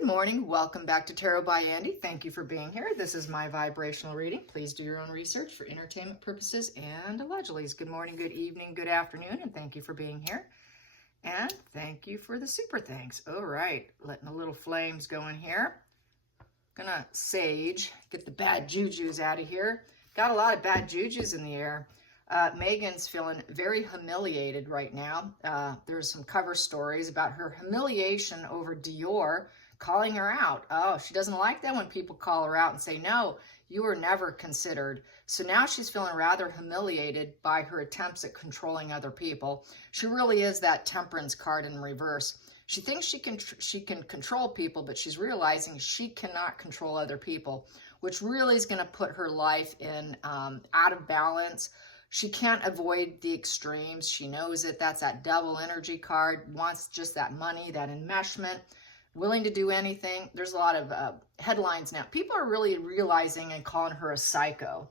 Good morning. Welcome back to Tarot by Andy. Thank you for being here. This is my vibrational reading. Please do your own research for entertainment purposes and allegedly. Good morning, good evening, good afternoon, and thank you for being here. And thank you for the super thanks. All right, letting the little flames go in here. Gonna sage, get the bad jujus out of here. Got a lot of bad jujus in the air. Meghan's feeling very humiliated right now. There's some cover stories about her humiliation over Dior calling her out. Oh, she doesn't like that when people call her out and say, no, you were never considered. So now she's feeling rather humiliated by her attempts at controlling other people. She really is that temperance card in reverse. She thinks she can control people, but she's realizing she cannot control other people, which really is going to put her life in out of balance. She can't avoid the extremes. She knows it. That's that devil energy card, wants just that money, that enmeshment, willing to do anything. There's a lot of headlines now. People are really realizing and calling her a psycho.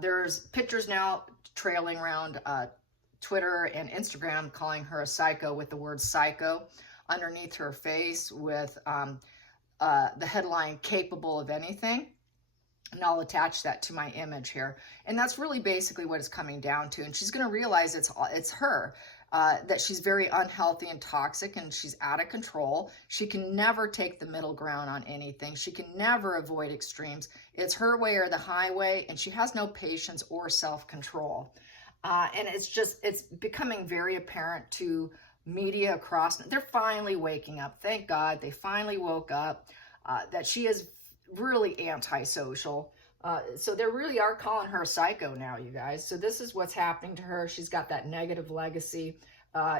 There's pictures now trailing around Twitter and Instagram calling her a psycho with the word psycho underneath her face with the headline capable of anything. And I'll attach that to my image here. And that's really basically what it's coming down to. And she's going to realize it's her, that she's very unhealthy and toxic and she's out of control. She can never take the middle ground on anything. She can never avoid extremes. It's her way or the highway, and she has no patience or self-control. And it's becoming very apparent to media across. They're finally waking up. Thank God they finally woke up, that she is really antisocial. So they really are calling her a psycho now, you guys. So this is what's happening to her. She's got that negative legacy.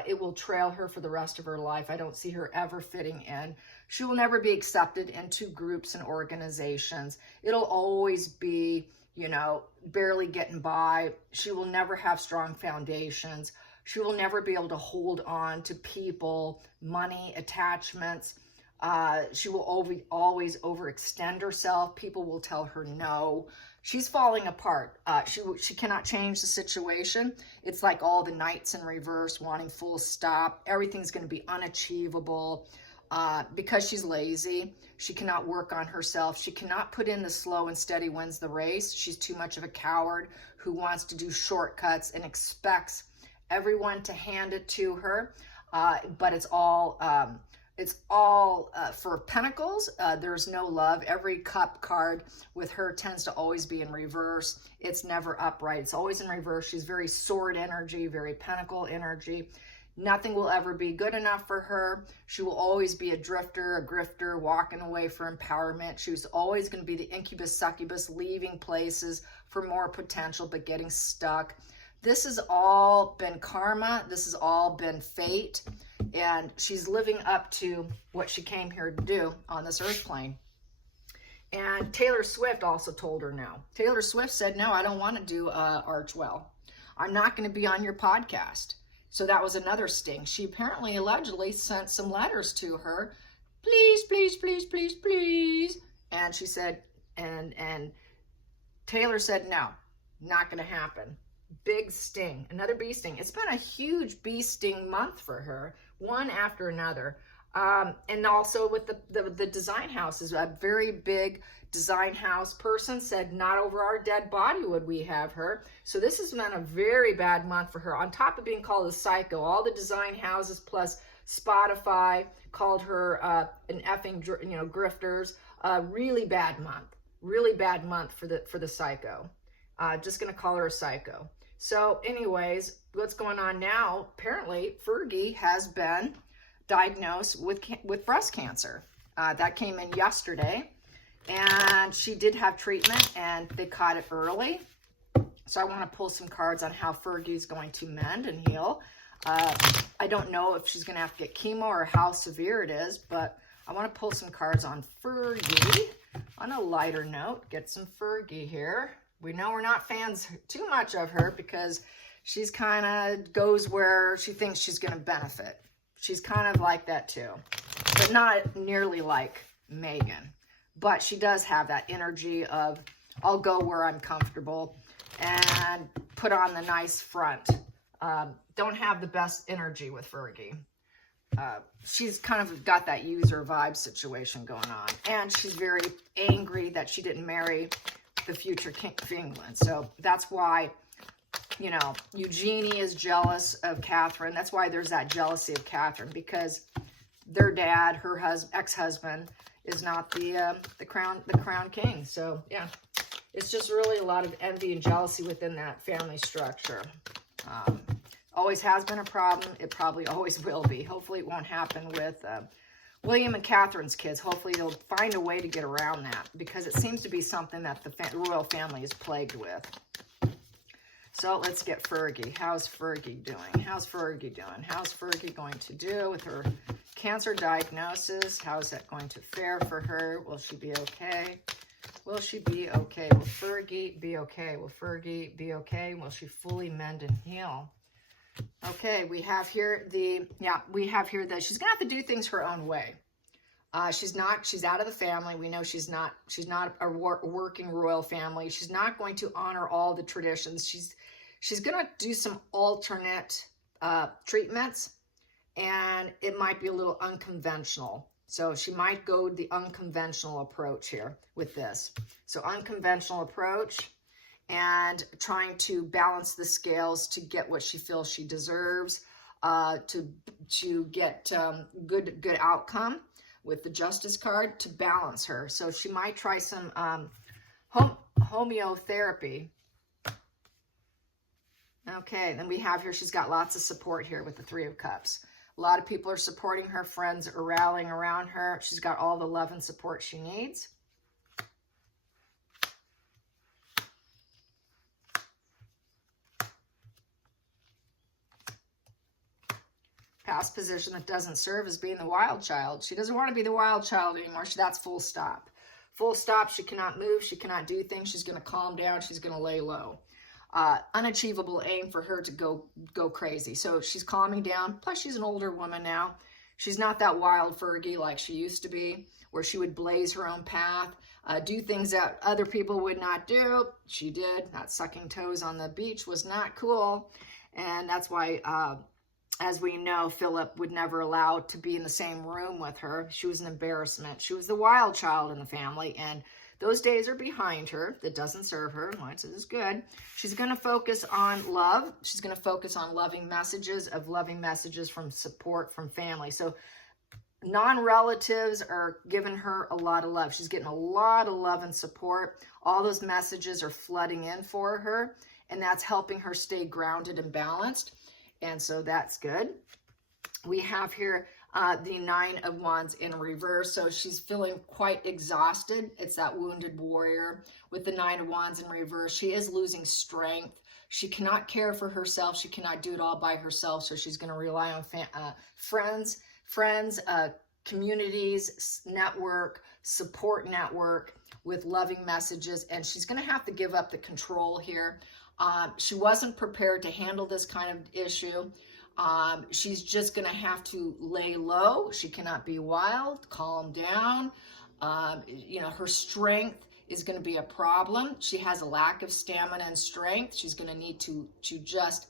It will trail her for the rest of her life. I don't see her ever fitting in. She will never be accepted into groups and organizations. It'll always be, you know, barely getting by. She will never have strong foundations. She will never be able to hold on to people, money, attachments. She will always overextend herself. People will tell her no. She's falling apart. She cannot change the situation. It's like all the knights in reverse, wanting full stop. Everything's going to be unachievable because she's lazy. She cannot work on herself. She cannot put in the slow and steady wins the race. She's too much of a coward who wants to do shortcuts and expects everyone to hand it to her. But it's all for pentacles. There's no love. Every cup card with her tends to always be in reverse. It's never upright. It's always in reverse. She's very sword energy, very pentacle energy. Nothing will ever be good enough for her. She will always be a drifter, a grifter, walking away for empowerment. She's always going to be the incubus, succubus, leaving places for more potential, but getting stuck. This has all been karma. This has all been fate. And she's living up to what she came here to do on this earth plane. And Taylor Swift also told her no. Taylor Swift said, no, I don't want to do Archwell. I'm not going to be on your podcast. So that was another sting. She apparently, allegedly sent some letters to her. Please, please, please, please, please. And she said, and Taylor said, no, not going to happen. Big sting, another bee sting. It's been a huge bee sting month for her, one after another. And also with the design houses, a very big design house person said, not over our dead body would we have her. So this has been a very bad month for her. On top of being called a psycho, all the design houses plus Spotify called her an effing, grifters. Really bad month for the psycho. Just gonna call her a psycho. So anyways, what's going on now? Apparently, Fergie has been diagnosed with breast cancer. That came in yesterday, and she did have treatment, and they caught it early. So I want to pull some cards on how Fergie's going to mend and heal. I don't know if she's going to have to get chemo or how severe it is, but I want to pull some cards on Fergie. On a lighter note, get some Fergie here. We know we're not fans too much of her because she's kind of goes where she thinks she's going to benefit. She's kind of like that too, but not nearly like Meghan. But she does have that energy of, I'll go where I'm comfortable and put on the nice front. Don't have the best energy with Fergie. she's kind of got that user vibe situation going on. And she's very angry that she didn't marry the future King of England. So that's why, you know, Eugenie is jealous of Catherine. That's why there's that jealousy of Catherine, because their dad, her ex-husband, is not the crown king. So yeah, it's just really a lot of envy and jealousy within that family structure. Always has been a problem. It probably always will be. Hopefully it won't happen with William and Catherine's kids. Hopefully they'll find a way to get around that, because it seems to be something that the royal family is plagued with. So let's get Fergie. How's Fergie doing? How's Fergie doing? How's Fergie going to do with her cancer diagnosis? How's that going to fare for her? Will she be okay? Will she be okay? Will Fergie be okay? Will Fergie be okay? Will she fully mend and heal? Okay, we have here we have here that she's gonna have to do things her own way. She's out of the family. We know she's not a working royal family. She's not going to honor all the traditions. She's gonna do some alternate treatments, and it might be a little unconventional. So she might go the unconventional approach here with this. So unconventional approach, and trying to balance the scales to get what she feels she deserves, to get good outcome with the Justice card to balance her. So she might try some homeotherapy. Okay, then we have here, she's got lots of support here with the Three of Cups. A lot of people are supporting her. Friends are rallying around her. She's got all the love and support she needs. Past position that doesn't serve as being the wild child. She doesn't want to be the wild child anymore. That's full stop. Full stop. She cannot move. She cannot do things. She's going to calm down. She's going to lay low. Unachievable aim for her to go crazy. So she's calming down. Plus, she's an older woman now. She's not that wild Fergie like she used to be, where she would blaze her own path, do things that other people would not do. She did. Not sucking toes on the beach was not cool. And that's why, as we know, Philip would never allow to be in the same room with her. She was an embarrassment. She was the wild child in the family, and those days are behind her. That doesn't serve her. This is good. She's going to focus on love. She's going to focus on loving messages from support from family. So non-relatives are giving her a lot of love. She's getting a lot of love and support. All those messages are flooding in for her, and that's helping her stay grounded and balanced. And so that's good. We have here the Nine of Wands in reverse. So she's feeling quite exhausted. It's that wounded warrior with the Nine of Wands in reverse. She is losing strength. She cannot care for herself. She cannot do it all by herself. So she's going to rely on friends, communities, network, support network with loving messages. And she's going to have to give up the control here. She wasn't prepared to handle this kind of issue. She's just going to have to lay low. She cannot be wild, calm down. Her strength is going to be a problem. She has a lack of stamina and strength. She's going to need to just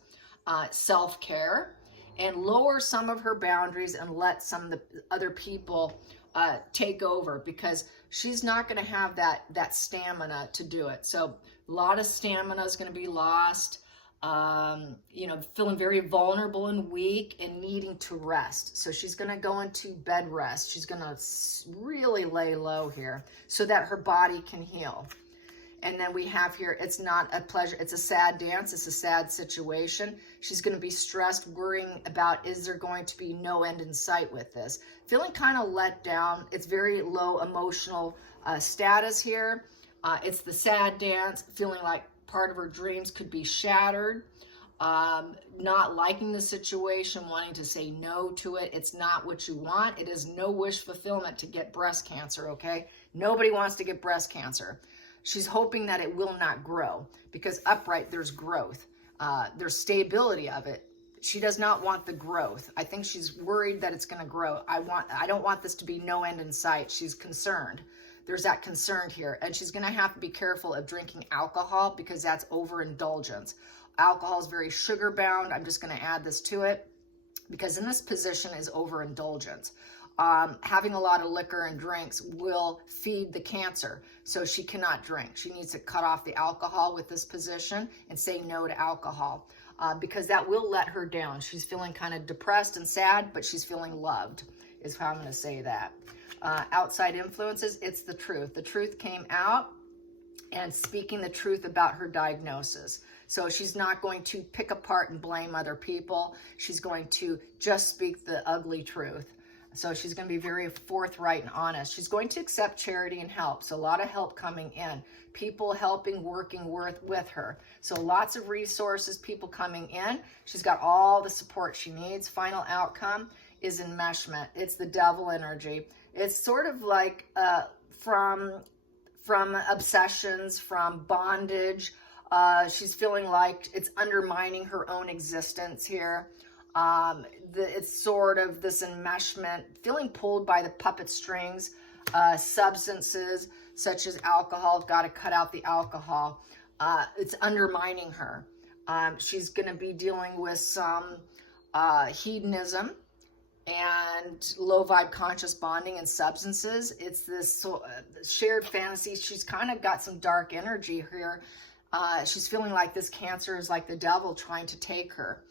self-care and lower some of her boundaries and let some of the other people take over, because she's not going to have that stamina to do it. So a lot of stamina is going to be lost. Feeling very vulnerable and weak and needing to rest. So she's going to go into bed rest. She's going to really lay low here so that her body can heal. And then we have here, it's not a pleasure. It's a sad dance. It's a sad situation. She's going to be stressed, worrying about, is there going to be no end in sight with this? Feeling kind of let down. It's very low emotional status here. It's the sad dance, feeling like part of her dreams could be shattered, not liking the situation, wanting to say no to it. It's not what you want. It is no wish fulfillment to get breast cancer, okay? Nobody wants to get breast cancer. She's hoping that it will not grow, because upright, there's growth. There's stability of it. She does not want the growth. I think she's worried that it's going to grow. I don't want this to be no end in sight. She's concerned. There's that concern here. And she's going to have to be careful of drinking alcohol, because that's overindulgence. Alcohol is very sugar bound. I'm just going to add this to it. because in this position is overindulgence. Having a lot of liquor and drinks will feed the Cancer, so she cannot drink. She needs to cut off the alcohol with this position and say no to alcohol, because that will let her down. She's feeling kind of depressed and sad, but she's feeling loved, is how I'm going to say that. Outside influences, it's the truth. The truth came out, and speaking the truth about her diagnosis. So she's not going to pick apart and blame other people. She's going to just speak the ugly truth. So she's going to be very forthright and honest. She's going to accept charity and help. So a lot of help coming in. People helping, working with her. So lots of resources, people coming in. She's got all the support she needs. Final outcome is enmeshment. It's the devil energy. It's sort of like from obsessions, from bondage. She's feeling like it's undermining her own existence here. It's sort of this enmeshment, feeling pulled by the puppet strings, substances such as alcohol. Got to cut out the alcohol. It's undermining her. She's going to be dealing with some hedonism and low vibe conscious bonding and substances. It's this shared fantasy. She's kind of got some dark energy here. She's feeling like this Cancer is like the devil trying to take her.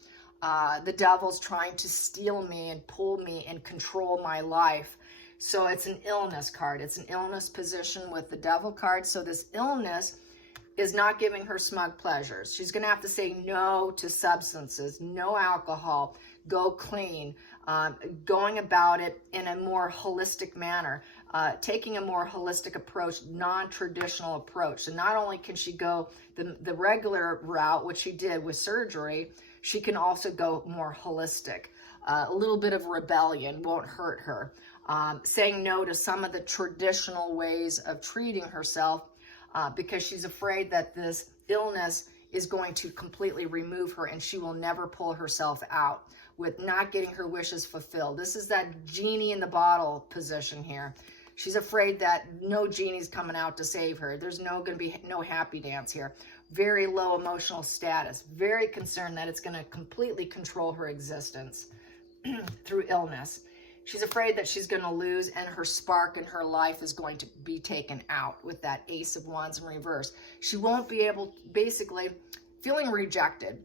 The devil's trying to steal me and pull me and control my life. So it's an illness card. It's an illness position with the devil card. So this illness is not giving her smug pleasures. She's going to have to say no to substances, no alcohol, go clean, going about it in a more holistic manner, taking a more holistic approach, non-traditional approach. So not only can she go the regular route, which she did with surgery, she can also go more holistic. A little bit of rebellion won't hurt her. Saying no to some of the traditional ways of treating herself, because she's afraid that this illness is going to completely remove her and she will never pull herself out with not getting her wishes fulfilled. This is that genie in the bottle position here. She's afraid that no genie's coming out to save her. There's going to be no happy dance here. Very low emotional status. Very concerned that it's going to completely control her existence through illness. She's afraid that she's going to lose and her spark in her life is going to be taken out with that Ace of Wands in reverse. She won't be able, basically, feeling rejected,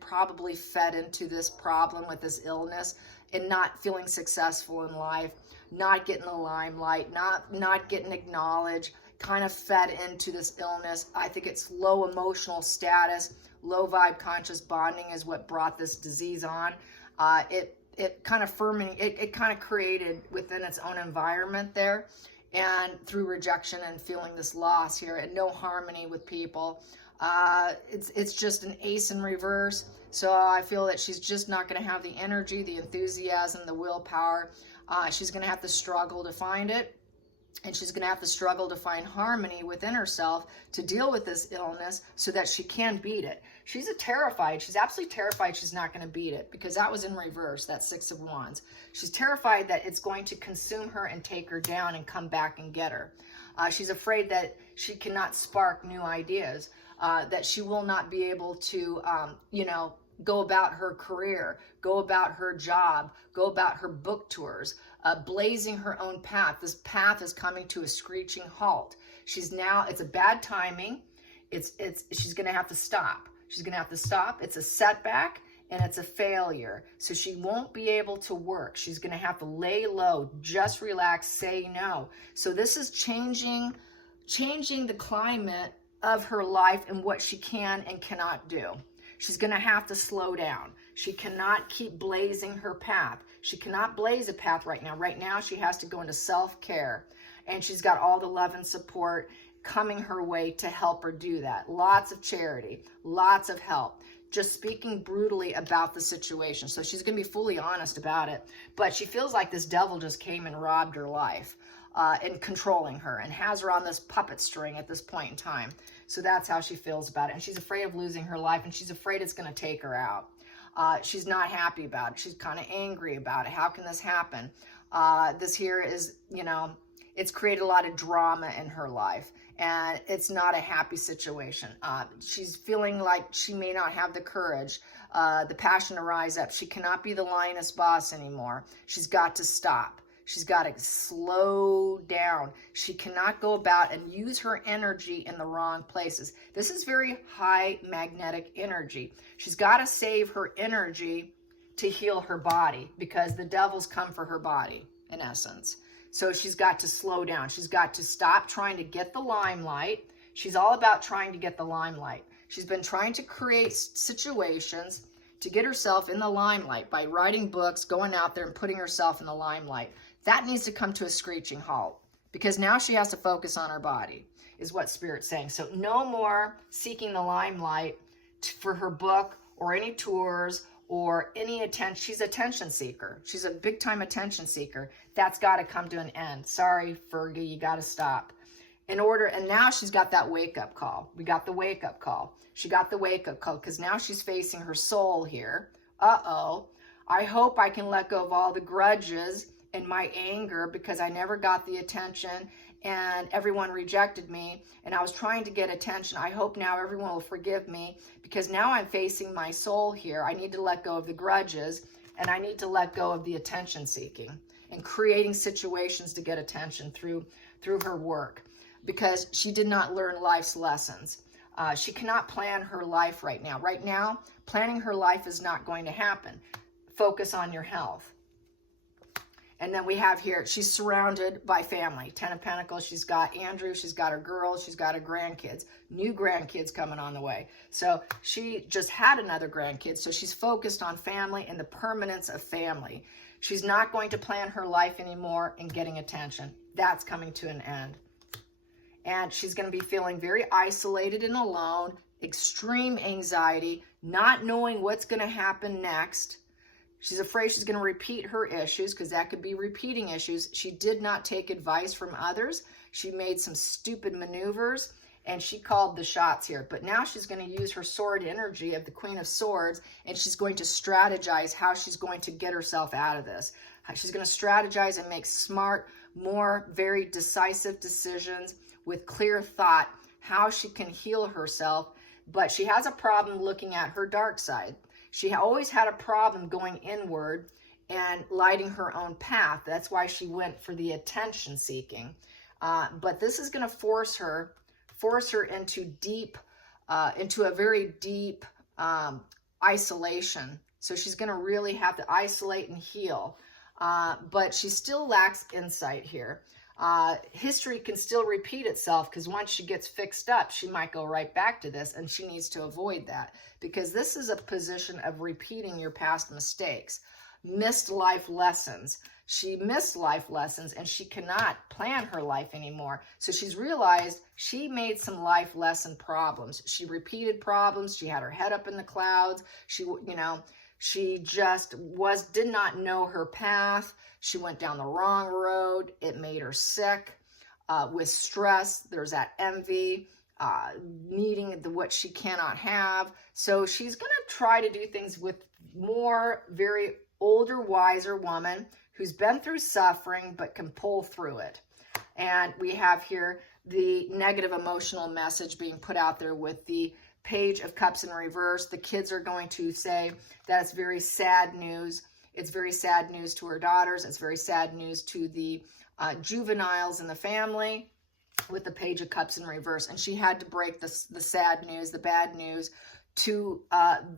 probably fed into this problem with this illness and not feeling successful in life, not getting the limelight, not getting acknowledged, kind of fed into this illness. I think it's low emotional status, low vibe conscious bonding is what brought this disease on. It kind of created within its own environment there, and through rejection and feeling this loss here and no harmony with people. It's just an ace in reverse. So I feel that she's just not going to have the energy, the enthusiasm, the willpower. She's going to have to struggle to find it. And she's going to have to struggle to find harmony within herself to deal with this illness so that she can beat it. She's terrified. She's absolutely terrified she's not going to beat it because that was in reverse, that Six of Wands. She's terrified that it's going to consume her and take her down and come back and get her. She's afraid that she cannot spark new ideas, that she will not be able to, go about her career, go about her job, go about her book tours, blazing her own path. This path is coming to a screeching halt. It's a bad timing. She's going to have to stop. She's going to have to stop. It's a setback and it's a failure. So she won't be able to work. She's going to have to lay low, just relax, say no. So this is changing the climate of her life and what she can and cannot do. She's going to have to slow down. She cannot keep blazing her path. She cannot blaze a path right now. Right now, she has to go into self-care. And she's got all the love and support coming her way to help her do that. Lots of charity, lots of help. Just speaking brutally about the situation. So she's going to be fully honest about it. But she feels like this devil just came and robbed her life and controlling her and has her on this puppet string at this point in time. So that's how she feels about it. And she's afraid of losing her life, and she's afraid it's going to take her out. She's not happy about it. She's kind of angry about it. How can this happen? This here is, it's created a lot of drama in her life, and it's not a happy situation. She's feeling like she may not have the courage, the passion to rise up. She cannot be the lioness boss anymore. She's got to stop. She's got to slow down. She cannot go about and use her energy in the wrong places. This is very high magnetic energy. She's got to save her energy to heal her body, because the devils come for her body, in essence. So she's got to slow down. She's got to stop trying to get the limelight. She's all about trying to get the limelight. She's been trying to create situations to get herself in the limelight by writing books, going out there and putting herself in the limelight. That needs to come to a screeching halt, because now she has to focus on her body, is what Spirit's saying. So no more seeking the limelight for her book or any tours or any attention. She's an attention seeker. She's a big time attention seeker. That's got to come to an end. Sorry, Fergie, you got to stop. And now she's got that wake up call. We got the wake up call. She got the wake up call because now she's facing her soul here. I hope I can let go of all the grudges and my anger because I never got the attention and everyone rejected me and I was trying to get attention. I hope now everyone will forgive me because now I'm facing my soul here. I need to let go of the grudges and I need to let go of the attention seeking and creating situations to get attention through her work, because she did not learn life's lessons. She cannot plan her life right now. Right now, planning her life is not going to happen. Focus on your health. And then we have here, she's surrounded by family. 10 of Pentacles, she's got Andrew, she's got her girls, she's got her grandkids. New grandkids coming on the way. So she just had another grandkid, so she's focused on family and the permanence of family. She's not going to plan her life anymore and getting attention. That's coming to an end. And she's going to be feeling very isolated and alone, extreme anxiety, not knowing what's going to happen next. She's afraid she's going to repeat her issues, because that could be repeating issues. She did not take advice from others. She made some stupid maneuvers, and she called the shots here. But now she's going to use her sword energy of the Queen of Swords, and she's going to strategize how she's going to get herself out of this. She's going to strategize and make smart, more very decisive decisions with clear thought, how she can heal herself. But she has a problem looking at her dark side. She always had a problem going inward and lighting her own path. That's why she went for the attention seeking. But this is going to force her into a very deep isolation. So she's going to really have to isolate and heal. But she still lacks insight here. History can still repeat itself, because once she gets fixed up, she might go right back to this, and she needs to avoid that, because this is a position of repeating your past mistakes, missed life lessons. She missed life lessons, and she cannot plan her life anymore. So she's realized she made some life lesson problems. She repeated problems. She had her head up in the clouds. She just did not know her path. She went down the wrong road. It made her sick with stress. There's that envy, needing what she cannot have. So she's going to try to do things with more very older, wiser woman who's been through suffering but can pull through it. And we have here the negative emotional message being put out there with the Page of Cups in reverse. The kids are going to say that's very sad news. It's very sad news to her daughters. It's very sad news to the juveniles in the family with the Page of Cups in reverse. And she had to break the sad news, the bad news, to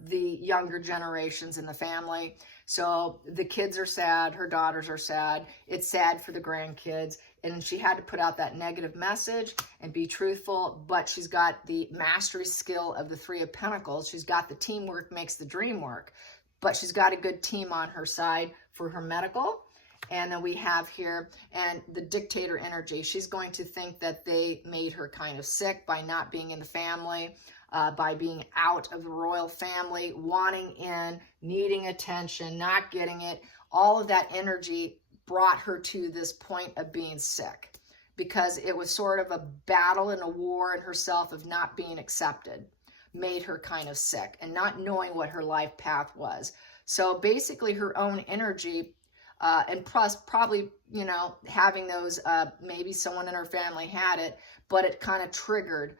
the younger generations in the family. So the kids are sad. Her daughters are sad. It's sad for the grandkids. And she had to put out that negative message and be truthful. But she's got the mastery skill of the Three of Pentacles. She's got the teamwork makes the dream work. But she's got a good team on her side for her medical. And then we have here, and the dictator energy. She's going to think that they made her kind of sick by not being in the family, by being out of the royal family, wanting in, needing attention, not getting it. All of that energy brought her to this point of being sick, because it was sort of a battle and a war in herself of not being accepted. Made her kind of sick and not knowing what her life path was. So basically her own energy And plus probably, you know, having those, maybe someone in her family had it, but it kind of triggered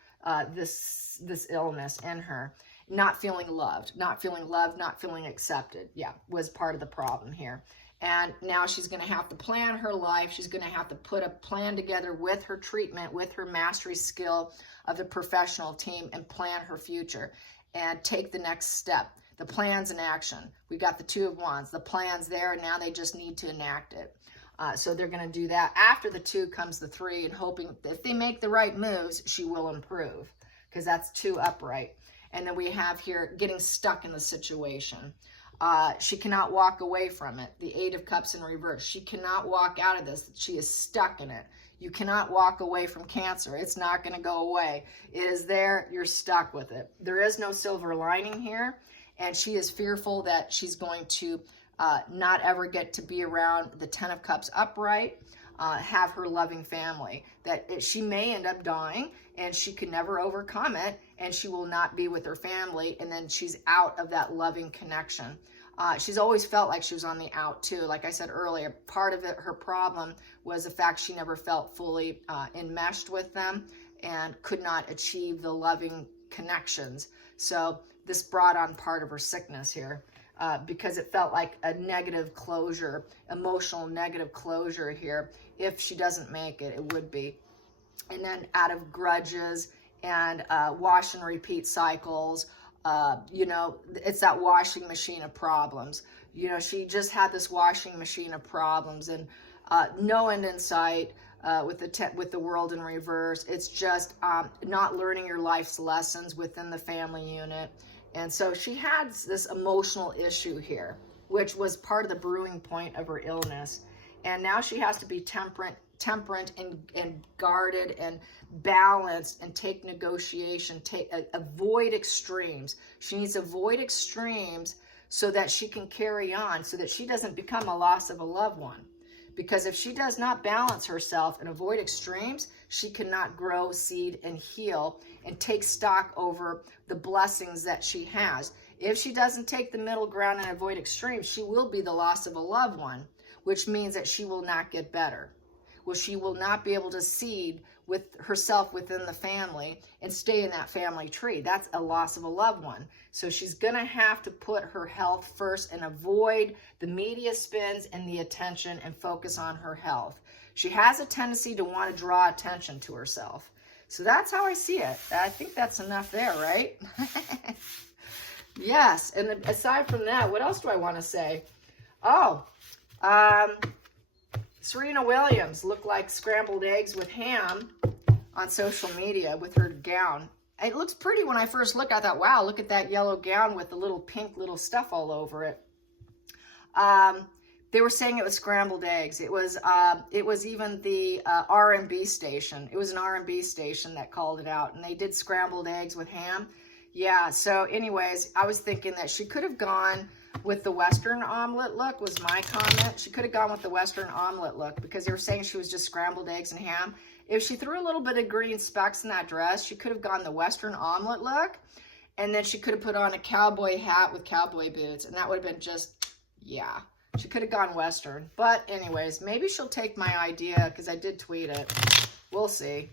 this illness in her. Not feeling loved, not feeling accepted. Yeah, was part of the problem here. And now she's going to have to plan her life. She's going to have to put a plan together with her treatment, with her mastery skill of the professional team, and plan her future and take the next step. The plan's in action. We got the Two of Wands. The plan's there, and now they just need to enact it. So they're going to do that. After the 2 comes the 3, and hoping if they make the right moves, she will improve, because that's 2 upright. And then we have here getting stuck in the situation. She cannot walk away from it. The 8 of Cups in reverse. She cannot walk out of this. She is stuck in it. You cannot walk away from Cancer. It's not going to go away. It is there. You're stuck with it. There is no silver lining here. And she is fearful that she's going to not ever get to be around the 10 of Cups upright, have her loving family. That she may end up dying, and she can never overcome it, and she will not be with her family, and then she's out of that loving connection. She's always felt like she was on the out too. Like I said earlier, part of it, her problem was the fact she never felt fully enmeshed with them and could not achieve the loving connections. So this brought on part of her sickness here, because it felt like a negative closure, emotional negative closure here. If she doesn't make it, it would be. And then out of grudges and wash and repeat cycles, you know, it's that washing machine of problems. You know, she just had this washing machine of problems, and no end in sight with the world in reverse. It's just not learning your life's lessons within the family unit. And so she had this emotional issue here, which was part of the brewing point of her illness. And now she has to be temperate and guarded and balanced, and take negotiation, avoid extremes. She needs to avoid extremes so that she can carry on, so that she doesn't become a loss of a loved one. Because if she does not balance herself and avoid extremes, she cannot grow, seed, and heal and take stock over the blessings that she has. If she doesn't take the middle ground and avoid extremes, she will be the loss of a loved one, which means that she will not get better. Well, she will not be able to seed with herself within the family and stay in that family tree. That's a loss of a loved one. So she's going to have to put her health first and avoid the media spins and the attention, and focus on her health. She has a tendency to want to draw attention to herself. So that's how I see it. I think that's enough there, right? Yes. And aside from that, what else do I want to say? Oh, Serena Williams looked like scrambled eggs with ham on social media with her gown. It looks pretty when I first look. I thought, wow, look at that yellow gown with the little pink little stuff all over it. They were saying it was scrambled eggs. It was even the R&B station. It was an R&B station that called it out, and they did scrambled eggs with ham. Yeah, so anyways, I was thinking that she could have gone with the Western omelet look, was my comment. She could have gone with the Western omelet look, because they were saying she was just scrambled eggs and ham. If she threw a little bit of green specks in that dress, she could have gone the Western omelet look, and then she could have put on a cowboy hat with cowboy boots, and that would have been just, yeah. She could have gone Western. But anyways, maybe she'll take my idea, because I did tweet it. We'll see.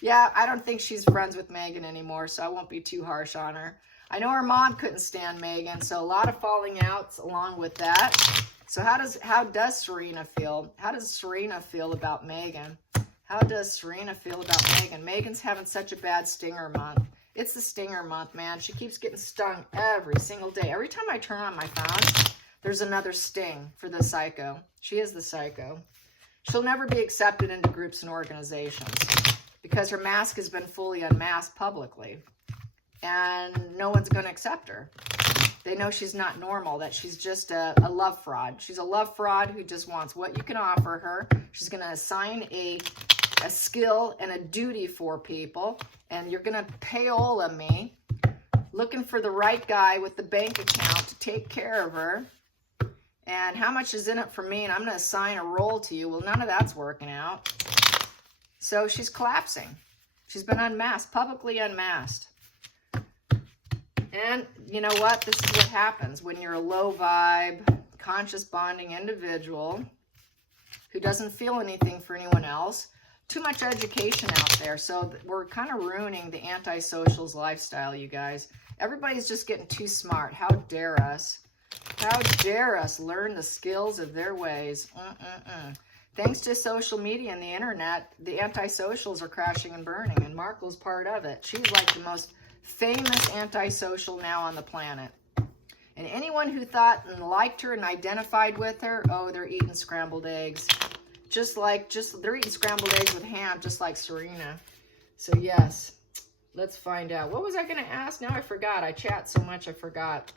Yeah, I don't think she's friends with Meghan anymore, so I won't be too harsh on her. I know her mom couldn't stand Meghan, so a lot of falling outs along with that. So how does Serena feel? How does Serena feel about Meghan? How does Serena feel about Meghan? Meghan's having such a bad stinger month. It's the stinger month, man. She keeps getting stung every single day. Every time I turn on my phone, there's another sting for the psycho. She is the psycho. She'll never be accepted into groups and organizations because her mask has been fully unmasked publicly. And no one's going to accept her. They know she's not normal, that she's just a love fraud. She's a love fraud who just wants what you can offer her. She's going to assign a skill and a duty for people, and you're going to payola me, looking for the right guy with the bank account to take care of her. And how much is in it for me? And I'm going to assign a role to you. Well, none of that's working out. So she's collapsing. She's been unmasked, publicly unmasked. And you know what? This is what happens when you're a low vibe, conscious bonding individual who doesn't feel anything for anyone else. Too much education out there. So we're kind of ruining the antisocial's lifestyle, you guys. Everybody's just getting too smart. How dare us? How dare us learn the skills of their ways? Thanks to social media and the internet, the antisocials are crashing and burning, and Markle's part of it. She's like the most famous antisocial now on the planet. And anyone who thought and liked her and identified with her, oh, they're eating scrambled eggs. They're eating scrambled eggs with ham, just like Serena. So yes, let's find out. What was I going to ask? Now I forgot. I chat so much I forgot.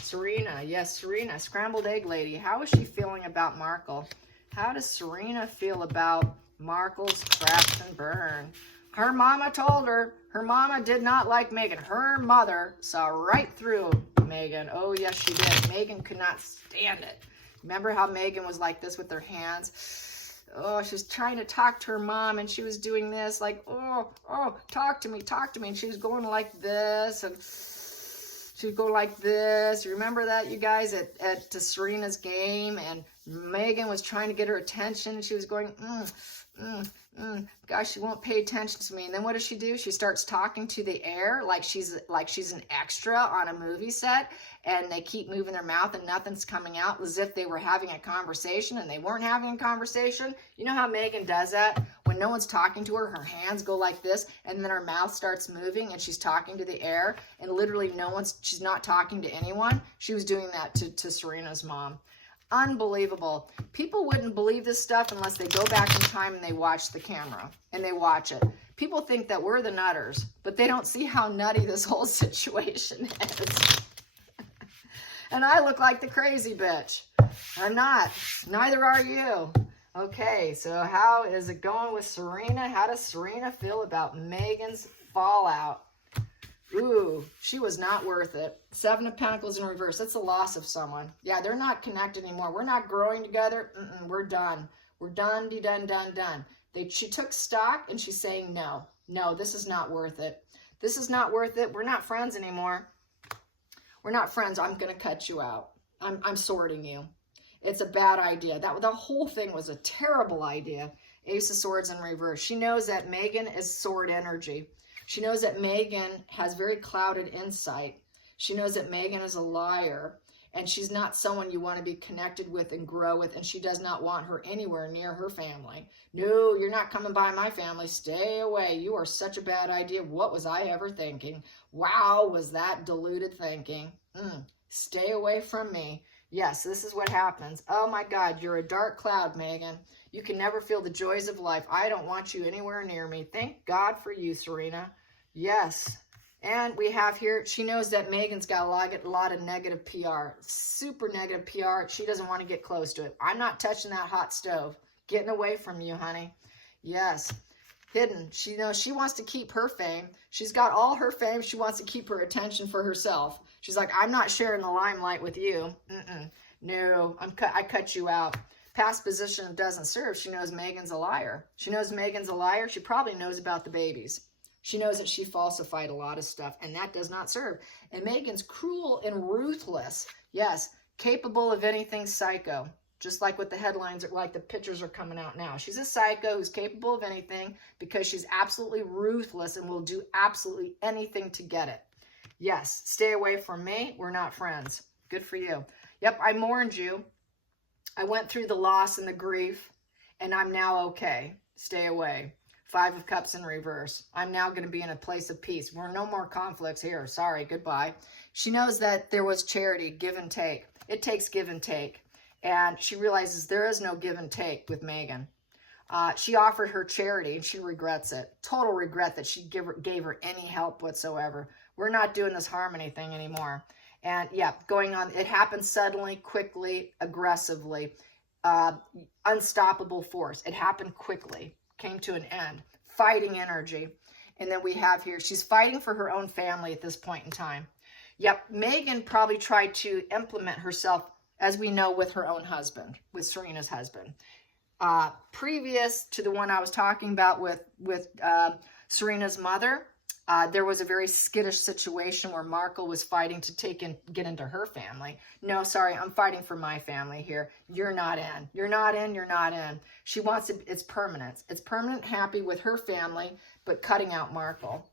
Serena. Yes, Serena, scrambled egg lady. How is she feeling about Markle? How does Serena feel about Markle's crash and burn? Her mama told her. Her mama did not like Meghan. Her mother saw right through Meghan. Oh, yes, she did. Meghan could not stand it. Remember how Meghan was like this with her hands? Oh, she was trying to talk to her mom, and she was doing this, like, oh, talk to me. And she was going like this, and she would go like this. Remember that, you guys, to Serena's game, and Meghan was trying to get her attention, and she was going, gosh, she won't pay attention to me. And then what does she do? She starts talking to the air like she's an extra on a movie set, and they keep moving their mouth and nothing's coming out, as if they were having a conversation and they weren't having a conversation. You know how Meghan does that? When no one's talking to her, her hands go like this, and then her mouth starts moving and she's talking to the air, and literally she's not talking to anyone. She was doing that to Serena's mom. Unbelievable. People wouldn't believe this stuff unless they go back in time and they watch the camera and they watch it. People think that we're the nutters, but they don't see how nutty this whole situation is. And I look like the crazy bitch. I'm not. Neither are you. Okay, so how is it going with Serena? How does Serena feel about Meghan's fallout? Ooh, she was not worth it. 7 of Pentacles in reverse. That's a loss of someone. Yeah, they're not connected anymore. We're not growing together. We're done. We're done. She took stock and she's saying no. No, this is not worth it. This is not worth it. We're not friends anymore. We're not friends. I'm going to cut you out. I'm sorting you. It's a bad idea. The whole thing was a terrible idea. Ace of Swords in reverse. She knows that Meghan is sword energy. She knows that Meghan has very clouded insight. She knows that Meghan is a liar, and she's not someone you want to be connected with and grow with, and she does not want her anywhere near her family. No, you're not coming by my family. Stay away. You are such a bad idea. What was I ever thinking? Wow, was that deluded thinking? Stay away from me. Yes, this is what happens. Oh my God, you're a dark cloud, Meghan. You can never feel the joys of life. I don't want you anywhere near me. Thank God for you, Serena. Yes. And we have here, she knows that Meghan's got a lot of negative PR. Super negative PR. She doesn't want to get close to it. I'm not touching that hot stove. Getting away from you, honey. Yes. Hidden. She knows she wants to keep her fame. She's got all her fame. She wants to keep her attention for herself. She's like, I'm not sharing the limelight with you. No, I cut you out. Past position doesn't serve. She knows Meghan's a liar. She knows Meghan's a liar. She probably knows about the babies. She knows that she falsified a lot of stuff, and that does not serve. And Meghan's cruel and ruthless. Yes, capable of anything, psycho. Just like what the headlines, like the pictures are coming out now. She's a psycho who's capable of anything because she's absolutely ruthless and will do absolutely anything to get it. Yes, stay away from me. We're not friends. Good for you. Yep, I mourned you. I went through the loss and the grief, and I'm now okay. Stay away. 5 of Cups in reverse. I'm now going to be in a place of peace. We're no more conflicts here. Sorry, goodbye. She knows that there was charity, give and take. It takes give and take. And she realizes there is no give and take with Meghan. She offered her charity, and she regrets it. Total regret that she gave her any help whatsoever. We're not doing this harmony thing anymore. And yeah, going on, it happened suddenly, quickly, aggressively, unstoppable force. It happened quickly, came to an end, fighting energy. And then we have here, she's fighting for her own family at this point in time. Yep, Meghan probably tried to implement herself, as we know, with her own husband, with Serena's husband. Previous to the one I was talking about with Serena's mother, There was a very skittish situation where Markle was fighting to get into her family. No, sorry, I'm fighting for my family here. You're not in. You're not in. You're not in. She wants it. It's permanent. It's permanent, happy with her family, but cutting out Markle.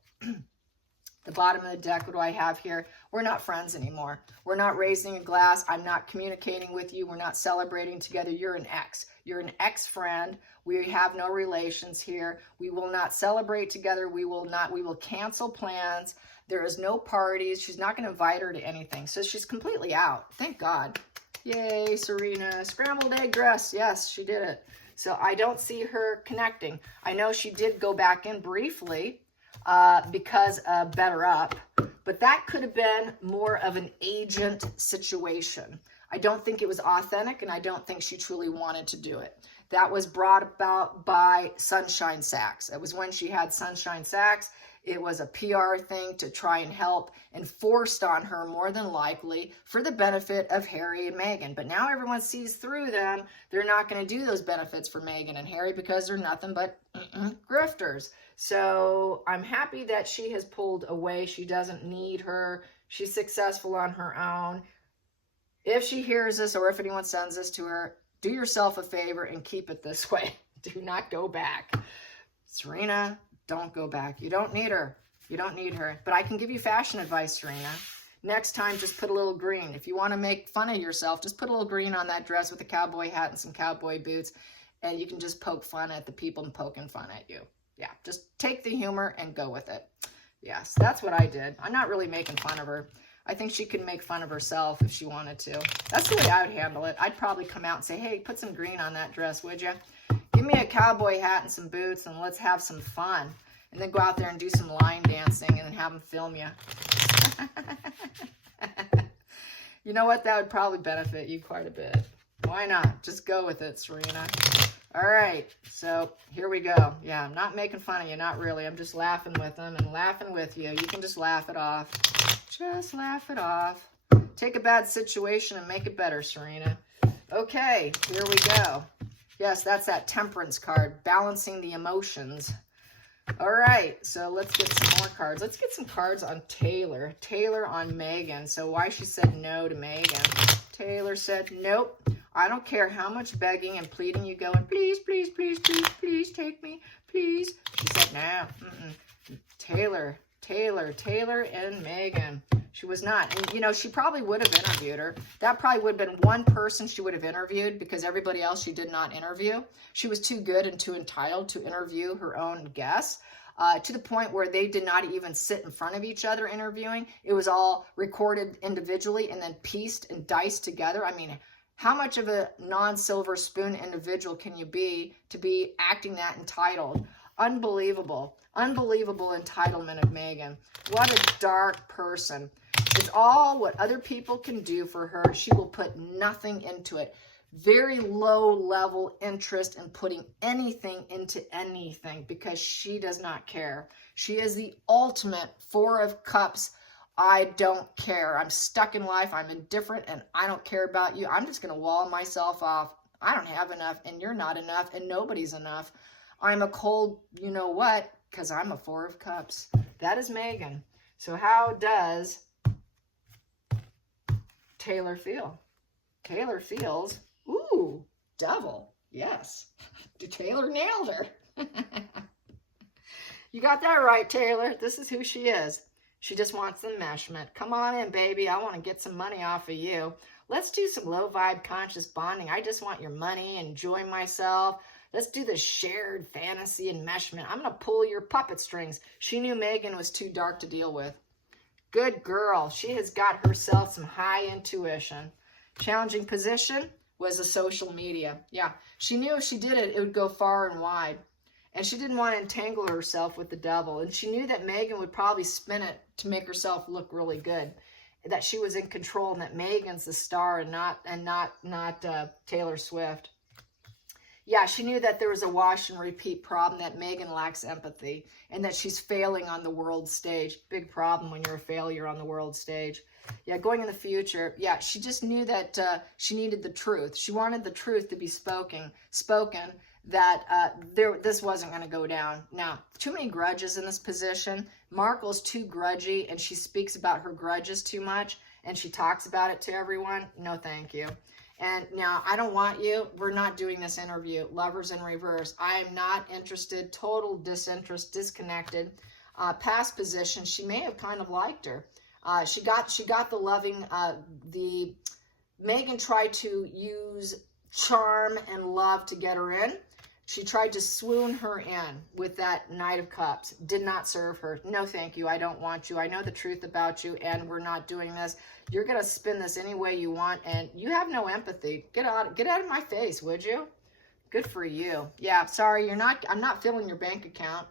The bottom of the deck, what do I have here? We're not friends anymore. We're not raising a glass. I'm not communicating with you. We're not celebrating together. You're an ex. You're an ex-friend. We have no relations here. We will not celebrate together. We will cancel plans. There is no parties. She's not going to invite her to anything. So she's completely out. Thank God. Yay, Serena. Scrambled egg dress. Yes, she did it. So I don't see her connecting. I know she did go back in briefly, because of Better Up, but that could have been more of an agent situation. I don't think it was authentic, and I don't think she truly wanted to do it. That was brought about by Sunshine Sacks. It was when she had Sunshine Sacks. It was a PR thing to try and help, and forced on her more than likely for the benefit of Harry and Meghan. But now everyone sees through them. They're not going to do those benefits for Meghan and Harry because they're nothing but grifters. So I'm happy that she has pulled away. She doesn't need her. She's successful on her own. If she hears this, or if anyone sends this to her, do yourself a favor and keep it this way. Do not go back. Serena, don't go back. You don't need her. You don't need her. But I can give you fashion advice, Serena. Next time, just put a little green. If you want to make fun of yourself, just put a little green on that dress with a cowboy hat and some cowboy boots, and you can just poke fun at the people poking fun at you. Yeah, just take the humor and go with it. Yes, that's what I did. I'm not really making fun of her. I think she could make fun of herself if she wanted to. That's the way I would handle it. I'd probably come out and say, hey, put some green on that dress, would you? Give me a cowboy hat and some boots, and let's have some fun. And then go out there and do some line dancing and then have them film you. You know what? That would probably benefit you quite a bit. Why not? Just go with it, Serena. All right, so here we go. Yeah, I'm not making fun of you, not really. I'm just laughing with them and laughing with you. You can just laugh it off. Just laugh it off. Take a bad situation and make it better, Serena. Okay, here we go. Yes, that's that temperance card, balancing the emotions. All right, so let's get some more cards. Let's get some cards on Taylor. Taylor on Meghan. So why she said no to Meghan. Taylor said, nope. I don't care how much begging and pleading you go, and please, please, please, please, please take me, please. She said, no. Taylor and Meghan. She was not. And, you know, she probably would have interviewed her. That probably would have been one person she would have interviewed, because everybody else she did not interview. She was too good and too entitled to interview her own guests, to the point where they did not even sit in front of each other interviewing. It was all recorded individually and then pieced and diced together. I mean, how much of a non-silver spoon individual can you be to be acting that entitled? Unbelievable. Unbelievable entitlement of Meghan. What a dark person. It's all what other people can do for her. She will put nothing into it. Very low level interest in putting anything into anything, because she does not care. She is the ultimate Four of Cups. I don't care. I'm stuck in life. I'm indifferent, and I don't care about you. I'm just going to wall myself off. I don't have enough, and you're not enough, and nobody's enough. I'm a cold, you know what, because I'm a Four of Cups. That is Meghan. So how does Taylor feel? Taylor feels, ooh, devil. Yes. Taylor nailed her. You got that right, Taylor. This is who she is. She just wants the enmeshment. Come on in, baby. I want to get some money off of you. Let's do some low vibe conscious bonding. I just want your money, enjoy myself. Let's do the shared fantasy enmeshment. I'm going to pull your puppet strings. She knew Meghan was too dark to deal with. Good girl. She has got herself some high intuition. Challenging position was the social media. Yeah, she knew if she did it, it would go far and wide. And she didn't want to entangle herself with the devil. And she knew that Meghan would probably spin it to make herself look really good. That she was in control, and that Meghan's the star and not Taylor Swift. Yeah, she knew that there was a wash and repeat problem, that Meghan lacks empathy, and that she's failing on the world stage. Big problem when you're a failure on the world stage. Yeah, going in the future, yeah, she just knew that she needed the truth. She wanted the truth to be spoken, that this wasn't going to go down. Now, too many grudges in this position. Markle's too grudgy, and she speaks about her grudges too much, and she talks about it to everyone. No, thank you. And now, I don't want you. We're not doing this interview. Lovers in reverse. I am not interested. Total disinterest, disconnected. Past position, she may have kind of liked her. She got the loving, Meghan tried to use charm and love to get her in. She tried to swoon her in with that Knight of Cups. Did not serve her. No, thank you. I don't want you. I know the truth about you, and we're not doing this. You're going to spin this any way you want, and you have no empathy. Get out of my face, would you? Good for you. Yeah, sorry, I'm not filling your bank account.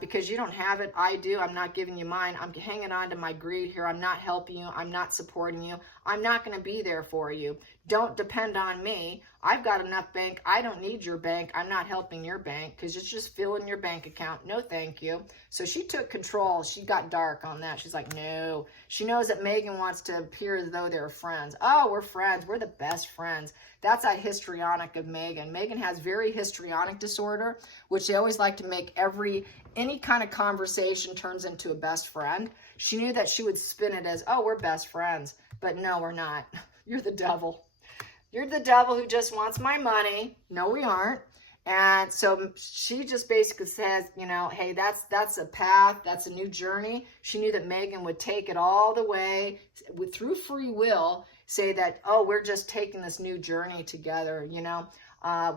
Because you don't have it. I do. I'm not giving you mine. I'm hanging on to my greed here. I'm not helping you. I'm not supporting you. I'm not going to be there for you. Don't depend on me. I've got enough bank. I don't need your bank. I'm not helping your bank because it's just filling your bank account. No, thank you. So she took control. She got dark on that. She's like, no. She knows that Meghan wants to appear as though they're friends. Oh, we're friends. We're the best friends. That's that histrionic of Meghan. Meghan has very histrionic disorder, which they always like to make any kind of conversation turns into a best friend. She knew that she would spin it as, oh, we're best friends. But no, we're not. You're the devil. You're the devil who just wants my money. No, we aren't. And so she just basically says, you know, hey, that's a path. That's a new journey. She knew that Meghan would take it all the way through free will, say that, oh, we're just taking this new journey together, you know.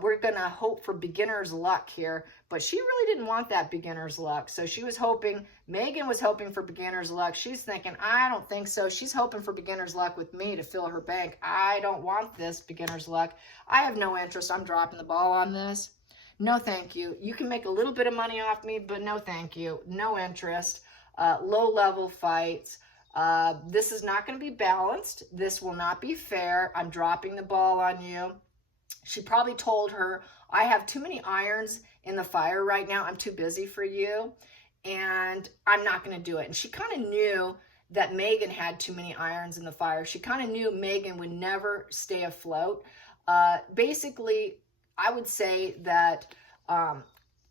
We're going to hope for beginner's luck here. But she really didn't want that beginner's luck. So she was hoping, Meghan was hoping for beginner's luck. She's thinking, I don't think so. She's hoping for beginner's luck with me to fill her bank. I don't want this beginner's luck. I have no interest. I'm dropping the ball on this. No, thank you. You can make a little bit of money off me, but no, thank you. No interest. Low-level fights. This is not going to be balanced. This will not be fair. I'm dropping the ball on you. She probably told her, I have too many irons in the fire right now. I'm too busy for you, and I'm not going to do it. And she kind of knew that Meghan had too many irons in the fire. She kind of knew Meghan would never stay afloat. Basically, I would say that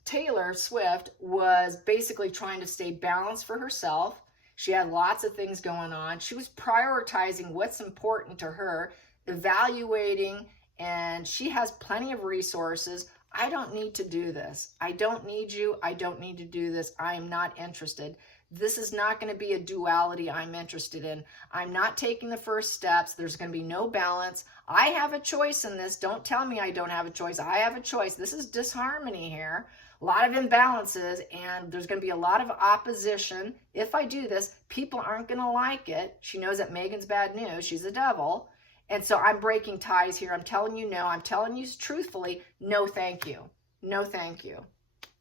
Taylor Swift was basically trying to stay balanced for herself. She had lots of things going on. She was prioritizing what's important to her, evaluating, and she has plenty of resources. I don't need to do this. I don't need you. I don't need to do this. I am not interested. This is not going to be a duality I'm interested in. I'm not taking the first steps. There's going to be no balance. I have a choice in this. Don't tell me I don't have a choice. I have a choice. This is disharmony here. A lot of imbalances, and there's going to be a lot of opposition. If I do this, people aren't going to like it. She knows that Meghan's bad news. She's a devil. And so I'm breaking ties here. I'm telling you no. I'm telling you truthfully, no thank you. No thank you.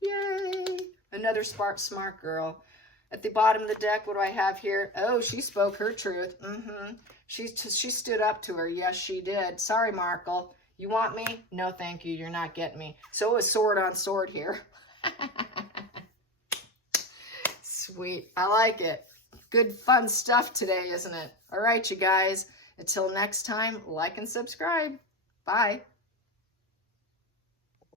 Yay. Another smart girl. At the bottom of the deck, what do I have here? Oh, she spoke her truth. She stood up to her. Yes, she did. Sorry, Markle. You want me? No, thank you. You're not getting me. So it was sword on sword here. Sweet. I like it. Good, fun stuff today, isn't it? All right, you guys. Until next time, like and subscribe. Bye.